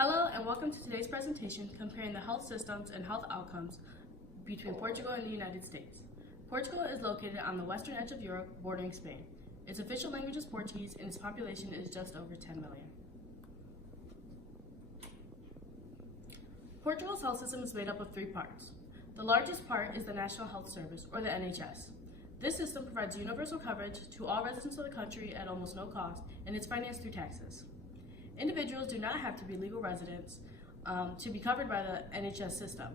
Hello and welcome to today's presentation comparing the health systems and health outcomes between Portugal and the United States. Portugal is located on the western edge of Europe, bordering Spain. Its official language is Portuguese and its population is just over 10 million. Portugal's health system is made up of three parts. The largest part is the National Health Service, or the NHS. This system provides universal coverage to all residents of the country at almost no cost, and it's financed through taxes. Individuals do not have to be legal residents to be covered by the NHS system.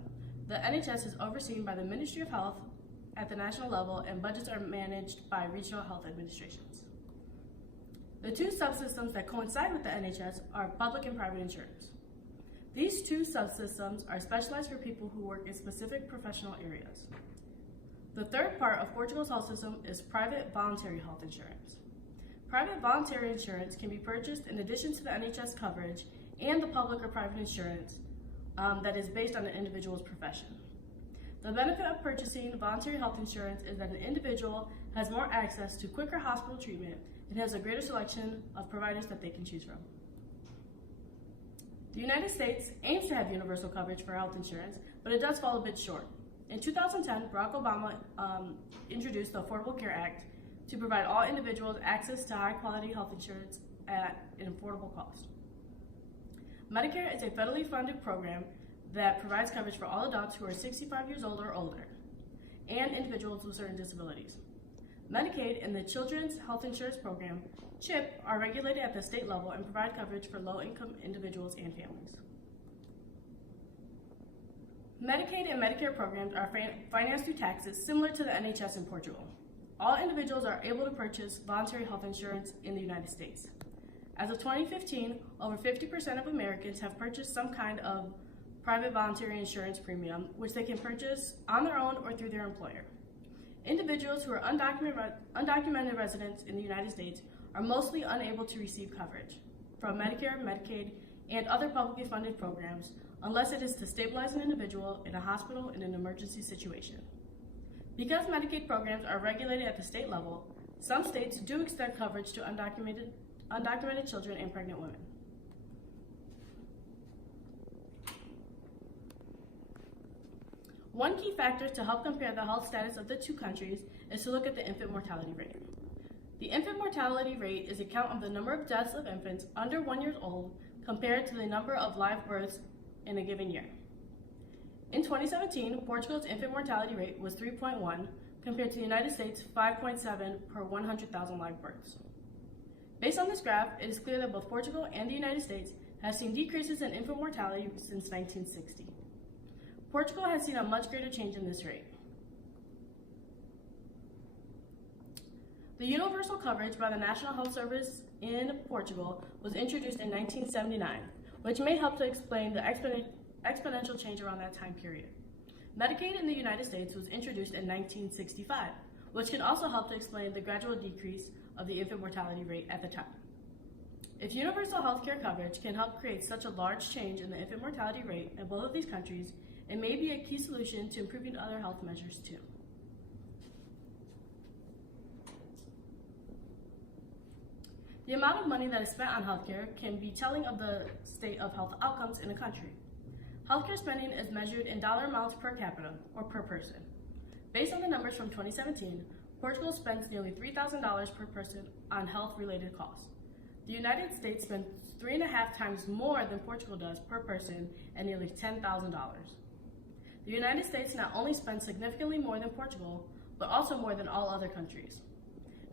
The NHS is overseen by the Ministry of Health at the national level, and budgets are managed by regional health administrations. The two subsystems that coincide with the NHS are public and private insurance. These two subsystems are specialized for people who work in specific professional areas. The third part of Portugal's health system is private voluntary health insurance. Private voluntary insurance can be purchased in addition to the NHS coverage and the public or private insurance that is based on an individual's profession. The benefit of purchasing voluntary health insurance is that an individual has more access to quicker hospital treatment and has a greater selection of providers that they can choose from. The United States aims to have universal coverage for health insurance, but it does fall a bit short. In 2010, Barack Obama introduced the Affordable Care Act to provide all individuals access to high-quality health insurance at an affordable cost. Medicare is a federally funded program that provides coverage for all adults who are 65 years old or older, and individuals with certain disabilities. Medicaid and the Children's Health Insurance Program, CHIP, are regulated at the state level and provide coverage for low-income individuals and families. Medicaid and Medicare programs are financed through taxes similar to the NHS in Portugal. All individuals are able to purchase voluntary health insurance in the United States. As of 2015, over 50% of Americans have purchased some kind of private voluntary insurance premium, which they can purchase on their own or through their employer. Individuals who are undocumented residents in the United States are mostly unable to receive coverage from Medicare, Medicaid, and other publicly funded programs unless it is to stabilize an individual in a hospital in an emergency situation. Because Medicaid programs are regulated at the state level, some states do extend coverage to undocumented children and pregnant women. One key factor to help compare the health status of the two countries is to look at the infant mortality rate. The infant mortality rate is a count of the number of deaths of infants under 1 year old compared to the number of live births in a given year. In 2017, Portugal's infant mortality rate was 3.1 compared to the United States' 5.7 per 100,000 live births. Based on this graph, it is clear that both Portugal and the United States have seen decreases in infant mortality since 1960. Portugal has seen a much greater change in this rate. The universal coverage by the National Health Service in Portugal was introduced in 1979, which may help to explain the exponential change around that time period. Medicaid in the United States was introduced in 1965, which can also help to explain the gradual decrease of the infant mortality rate at the time. If universal health care coverage can help create such a large change in the infant mortality rate in both of these countries, it may be a key solution to improving other health measures too. The amount of money that is spent on healthcare can be telling of the state of health outcomes in a country. Healthcare spending is measured in dollar amounts per capita, or per person. Based on the numbers from 2017, Portugal spends nearly $3,000 per person on health-related costs. The United States spends 3.5 times more than Portugal does per person at nearly $10,000. The United States not only spends significantly more than Portugal, but also more than all other countries.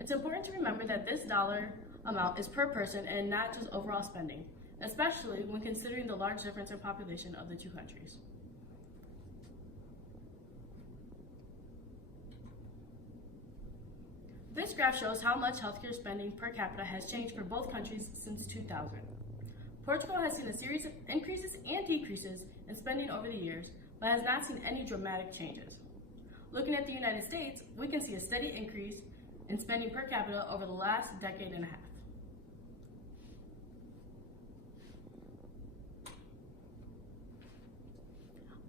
It's important to remember that this dollar amount is per person and not just overall spending, especially when considering the large difference in population of the two countries. This graph shows how much healthcare spending per capita has changed for both countries since 2000. Portugal has seen a series of increases and decreases in spending over the years, but has not seen any dramatic changes. Looking at the United States, we can see a steady increase in spending per capita over the last decade and a half.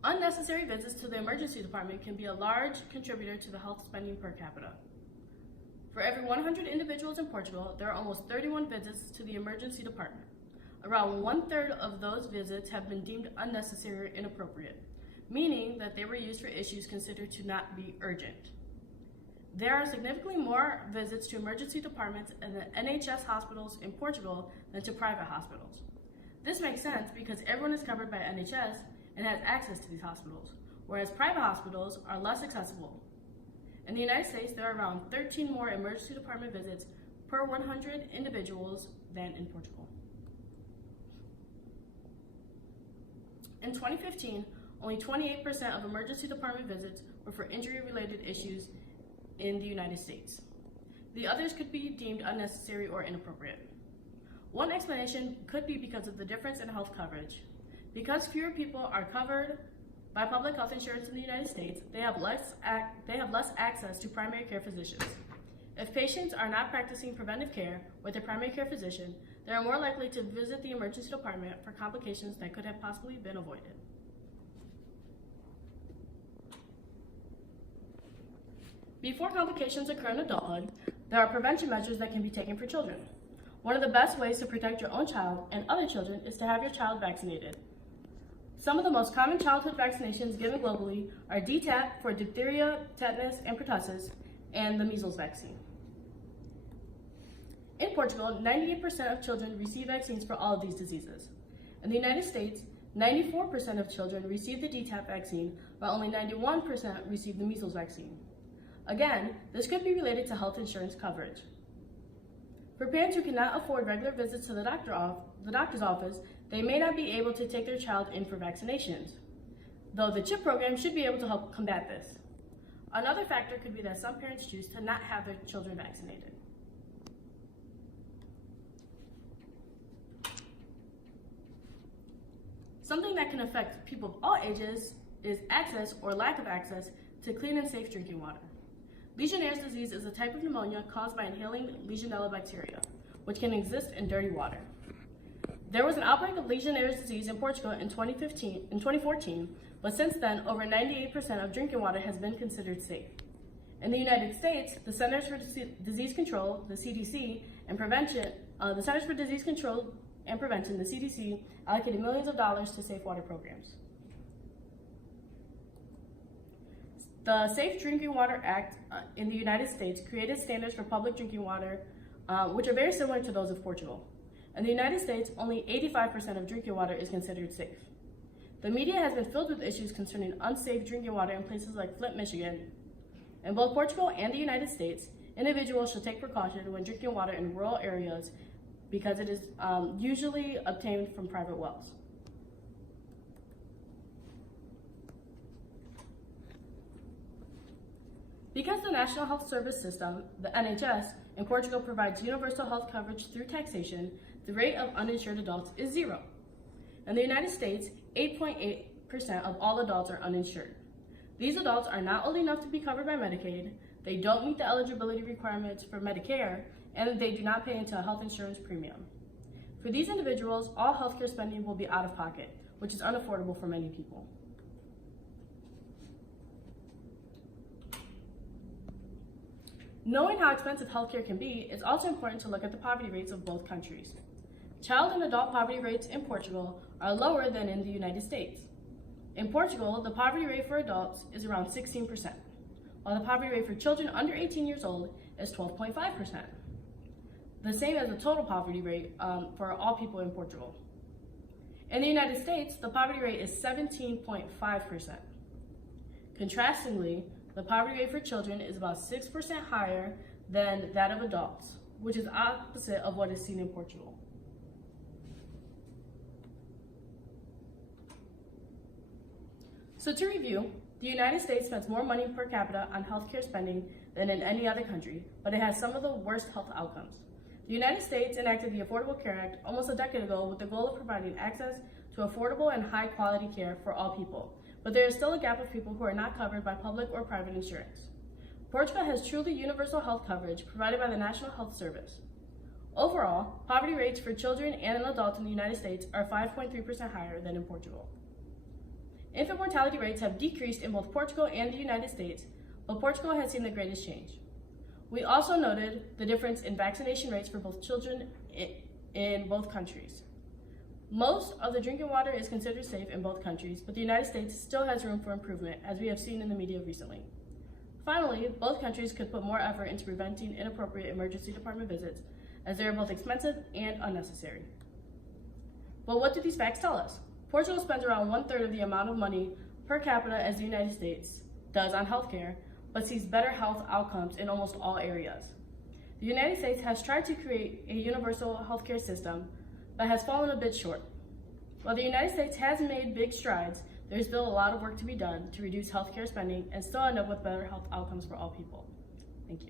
Unnecessary visits to the emergency department can be a large contributor to the health spending per capita. For every 100 individuals in Portugal, there are almost 31 visits to the emergency department. around 1/3 of those visits have been deemed unnecessary or inappropriate, meaning that they were used for issues considered to not be urgent. There are significantly more visits to emergency departments in the NHS hospitals in Portugal than to private hospitals. This makes sense because everyone is covered by NHS and has access to these hospitals, whereas private hospitals are less accessible. In the United States, there are around 13 more emergency department visits per 100 individuals than in Portugal. In 2015, only 28% of emergency department visits were for injury-related issues in the United States. The others could be deemed unnecessary or inappropriate. One explanation could be because of the difference in health coverage. Because fewer people are covered by public health insurance in the United States, they have less access to primary care physicians. If patients are not practicing preventive care with their primary care physician, they are more likely to visit the emergency department for complications that could have possibly been avoided. Before complications occur in adulthood, there are prevention measures that can be taken for children. One of the best ways to protect your own child and other children is to have your child vaccinated. Some of the most common childhood vaccinations given globally are DTaP for diphtheria, tetanus, and pertussis, and the measles vaccine. In Portugal, 98% of children receive vaccines for all of these diseases. In the United States, 94% of children receive the DTaP vaccine, while only 91% receive the measles vaccine. Again, this could be related to health insurance coverage. For parents who cannot afford regular visits to the doctor's office, they may not be able to take their child in for vaccinations, though the CHIP program should be able to help combat this. Another factor could be that some parents choose to not have their children vaccinated. Something that can affect people of all ages is access or lack of access to clean and safe drinking water. Legionnaire's disease is a type of pneumonia caused by inhaling Legionella bacteria, which can exist in dirty water. There was an outbreak of Legionnaire's disease in Portugal in 2014, but since then, over 98% of drinking water has been considered safe. In the United States, the Centers for Disease Control, the CDC, and Prevention, the Centers for Disease Control and Prevention, the CDC, allocated millions of dollars to safe water programs. The Safe Drinking Water Act in the United States created standards for public drinking water, which are very similar to those of Portugal. In the United States, only 85% of drinking water is considered safe. The media has been filled with issues concerning unsafe drinking water in places like Flint, Michigan. In both Portugal and the United States, individuals should take precaution when drinking water in rural areas because it is usually obtained from private wells. Because the National Health Service System, the NHS, in Portugal provides universal health coverage through taxation, the rate of uninsured adults is 0. In the United States, 8.8% of all adults are uninsured. These adults are not old enough to be covered by Medicaid, they don't meet the eligibility requirements for Medicare, and they do not pay into a health insurance premium. For these individuals, all healthcare spending will be out of pocket, which is unaffordable for many people. Knowing how expensive healthcare can be, it's also important to look at the poverty rates of both countries. Child and adult poverty rates in Portugal are lower than in the United States. In Portugal, the poverty rate for adults is around 16%, while the poverty rate for children under 18 years old is 12.5%, the same as the total poverty rate for all people in Portugal. In the United States, the poverty rate is 17.5%. Contrastingly, the poverty rate for children is about 6% higher than that of adults, which is opposite of what is seen in Portugal. So to review, the United States spends more money per capita on healthcare spending than in any other country, but it has some of the worst health outcomes. The United States enacted the Affordable Care Act almost a decade ago with the goal of providing access to affordable and high-quality care for all people. But there is still a gap of people who are not covered by public or private insurance. Portugal has truly universal health coverage provided by the National Health Service. Overall, poverty rates for children and adults in the United States are 5.3% higher than in Portugal. Infant mortality rates have decreased in both Portugal and the United States, but Portugal has seen the greatest change. We also noted the difference in vaccination rates for both children in both countries. Most of the drinking water is considered safe in both countries, but the United States still has room for improvement, as we have seen in the media recently. Finally, both countries could put more effort into preventing inappropriate emergency department visits, as they are both expensive and unnecessary. But what do these facts tell us? Portugal spends around 1/3 of the amount of money per capita as the United States does on healthcare, but sees better health outcomes in almost all areas. The United States has tried to create a universal healthcare system, but has fallen a bit short. While the United States has made big strides, there is still a lot of work to be done to reduce healthcare spending and still end up with better health outcomes for all people. Thank you.